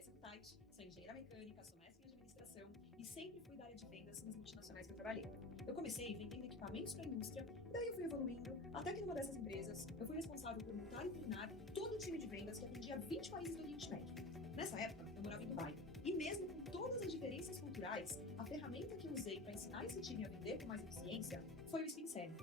Alessia Tait, sou engenheira mecânica, sou mestre em administração e sempre fui da área de vendas nas multinacionais que eu trabalhei. Eu comecei vendendo equipamentos para a indústria, daí eu fui evoluindo, até que numa dessas empresas eu fui responsável por montar e treinar todo o time de vendas que atendia 20 países do Oriente Médio. Nessa época, eu morava em Dubai, e mesmo com todas as diferenças culturais, a ferramenta que eu usei para ensinar esse time a vender com mais eficiência foi o Spin Selling.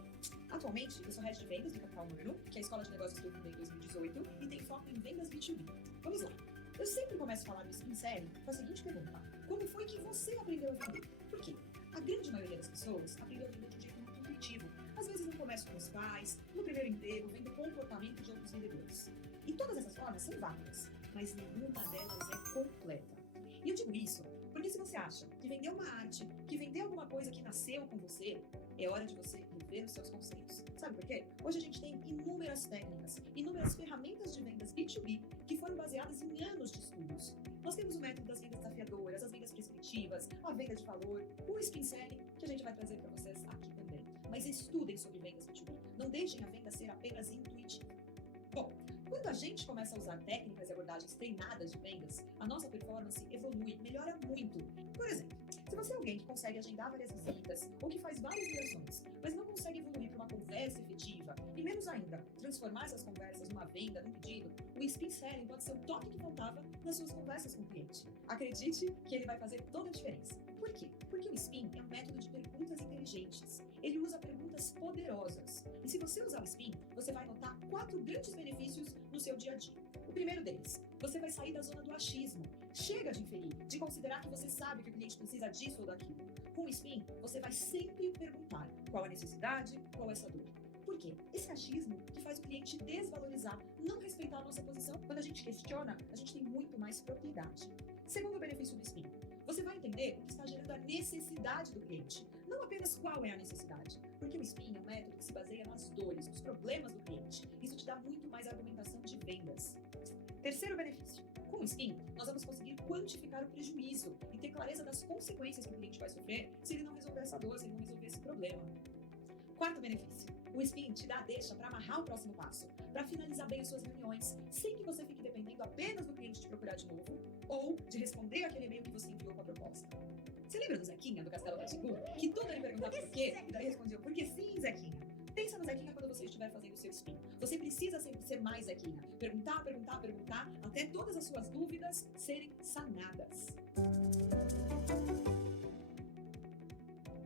Atualmente, eu sou head de vendas do Capital Humano, que é a escola de negócios que eu fundei em 2018, e tem foco em vendas B2B. Vamos lá. Eu sempre começo a falar do Spin Selling com a seguinte pergunta: como foi que você aprendeu a vender? Por quê? A grande maioria das pessoas aprendeu a vender de um jeito muito intuitivo. Às vezes no comércio com os pais, no primeiro emprego, vendo o comportamento de outros vendedores. E todas essas formas são válidas, mas nenhuma delas é completa. E eu digo isso porque se você acha que vender uma arte, que vender alguma coisa que nasceu com você, é hora de você rever os seus conceitos. Sabe por quê? Hoje a gente tem inúmeras técnicas, inúmeras ferramentas de vendas B2B que foram baseadas em anos de estudos. Nós temos o método das vendas desafiadoras, as vendas prescritivas, a venda de valor, o Spin Selling, que a gente vai trazer para vocês aqui também. Mas estudem sobre vendas B2B. Não deixem a venda ser apenas intuitiva. Bom, quando a gente começa a usar técnicas e abordagens treinadas de vendas, a nossa performance evolui, melhora muito. Por exemplo, se você é alguém que consegue agendar várias visitas ou que faz várias ligações, mas não consegue evoluir para uma conversa efetiva, e menos ainda, transformar essas conversas numa venda, num pedido, o Spin Selling pode ser o toque que faltava nas suas conversas com o cliente. Acredite que ele vai fazer toda a diferença. Por quê? Porque o Spin é um método de perguntas inteligentes. Ele usa perguntas poderosas. E se você usar o Spin, você vai notar 4 grandes benefícios no seu dia a dia. O primeiro deles, você vai sair da zona do achismo. Chega de inferir, de considerar que você sabe que o cliente precisa disso ou daquilo. Com o Spin, você vai sempre perguntar qual a necessidade, qual é essa dor. Por quê? Esse achismo que faz o cliente desvalorizar, não respeitar a nossa posição. Quando a gente questiona, a gente tem muito mais propriedade. Segundo benefício do Spin, você vai entender o que está gerando a necessidade do cliente, não apenas qual é a necessidade, porque o Spin é um método que se baseia nas dores, nos problemas do cliente. Isso te dá muito mais argumentação de vendas. Terceiro benefício, com o Spin, nós vamos conseguir quantificar o prejuízo e ter clareza das consequências que o cliente vai sofrer se ele não resolver essa dor, se ele não resolver esse problema. Quarto benefício, o Spin te dá a deixa para amarrar o próximo passo, para finalizar bem as suas reuniões, sem que você fique dependendo apenas do cliente te procurar de novo ou de responder aquele e-mail que você enviou com a proposta. Você lembra do Zequinha, do Castelo Rá-Tim-Bum? Que tudo ele perguntava por quê, e daí respondia, porque sim, Zequinha. Pensa no Zequinha quando você estiver fazendo o seu Spin. Você precisa sempre ser mais Zequinha. Perguntar, perguntar, perguntar, até todas as suas dúvidas serem sanadas.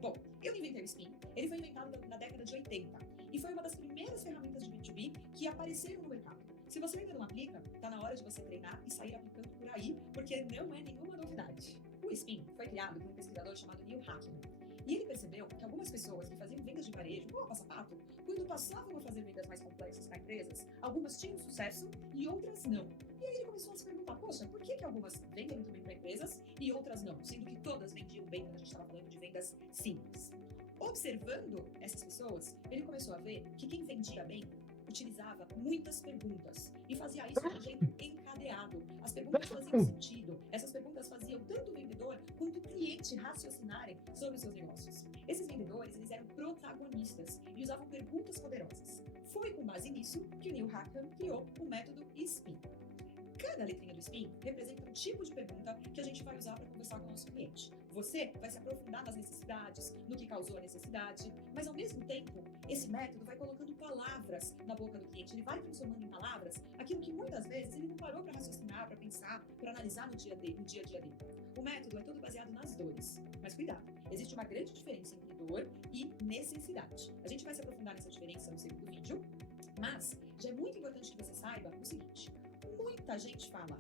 Bom, eu inventei o Spin, ele foi inventado na década de 80 e foi uma das primeiras ferramentas de B2B que apareceram no mercado. Se você ainda não aplica, tá na hora de você treinar e sair aplicando por aí, porque não é nenhuma novidade. O Spin foi criado por um pesquisador chamado Neil Hackman. E ele percebeu que algumas pessoas que faziam vendas de varejo, como a Passapato, quando passavam a fazer vendas mais complexas para empresas, algumas tinham sucesso e outras não. E aí ele começou a se perguntar, poxa, por que algumas vendem muito bem para empresas e outras não? Sendo que todas vendiam bem quando a gente estava falando de vendas simples. Observando essas pessoas, ele começou a ver que quem vendia bem utilizava muitas perguntas e fazia isso de um jeito encadeado. As perguntas faziam sentido. Essas perguntas faziam tanto o vendedor quanto o cliente raciocinarem sobre os seus negócios. Esses vendedores, eles eram protagonistas e usavam perguntas poderosas. Foi com base nisso que o Neil Hackman criou o método Spin. Cada letrinha do Spin representa um tipo de pergunta que a gente vai usar para conversar com o nosso cliente. Você vai se aprofundar nas necessidades, no que causou a necessidade, mas ao mesmo tempo, esse método vai colocando palavras na boca do cliente. Ele vai transformando em palavras aquilo que muitas vezes ele não parou para raciocinar, para pensar, para analisar no dia a dia dele. O método é todo baseado nas dores. Mas cuidado, existe uma grande diferença entre dor e necessidade. A gente vai se aprofundar nessa diferença no segundo vídeo, mas já é muito importante que você saiba o seguinte. Muita gente fala,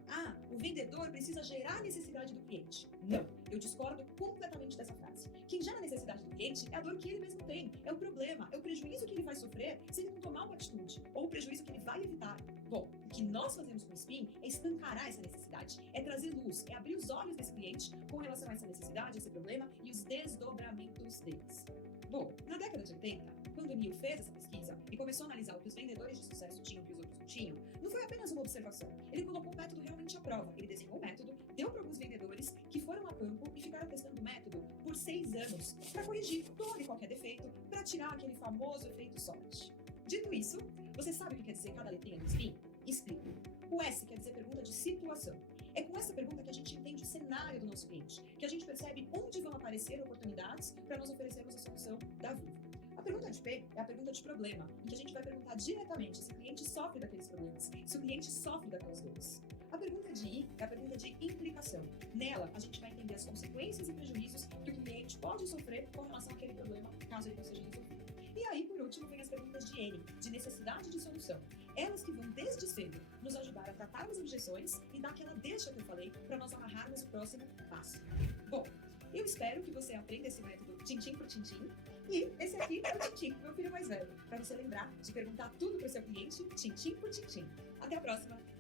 o vendedor precisa gerar a necessidade do cliente. Não, eu discordo completamente dessa frase. Quem gera a necessidade do cliente é a dor que ele mesmo tem, é o problema, é o prejuízo que ele vai sofrer se ele não tomar uma atitude, ou o prejuízo que ele vai evitar. Bom, o que nós fazemos com o Spin é escancarar essa necessidade, é trazer luz, é abrir os olhos desse cliente com relação a essa necessidade, esse problema e os desdobramentos deles. Bom, na década de 80, quando o Neil fez essa pesquisa e começou a analisar o que os vendedores de sucesso tinham que os outros não tinham, não foi apenas uma observação. Ele colocou o método realmente à prova. Ele desenhou o método, deu para alguns vendedores que foram a campo e ficaram testando o método por 6 anos para corrigir todo e qualquer defeito, para tirar aquele famoso efeito sorte. Dito isso, você sabe o que quer dizer cada letrinha do Spin? Explico. O S quer dizer pergunta de situação. É com essa pergunta que a gente entende o cenário do nosso cliente, que a gente percebe onde vão aparecer oportunidades para nós oferecermos a solução da Vivo. A pergunta de P é a pergunta de problema, em que a gente vai perguntar diretamente se o cliente sofre daqueles problemas, se o cliente sofre daquelas dores. A pergunta de I é a pergunta de implicação. Nela, a gente vai entender as consequências e prejuízos que o cliente pode sofrer com relação àquele problema, caso ele não seja resolvido. E aí, por último, vem as perguntas de N, de necessidade de solução. Elas que vão desde cedo nos ajudar a tratar as objeções e dar aquela deixa que eu falei para nós amarrarmos o próximo passo. Bom, eu espero que você aprenda esse método tintim por tintim. E esse aqui é o Tintim, meu filho mais velho, para você lembrar de perguntar tudo para o seu cliente, tintim por tintim. Até a próxima!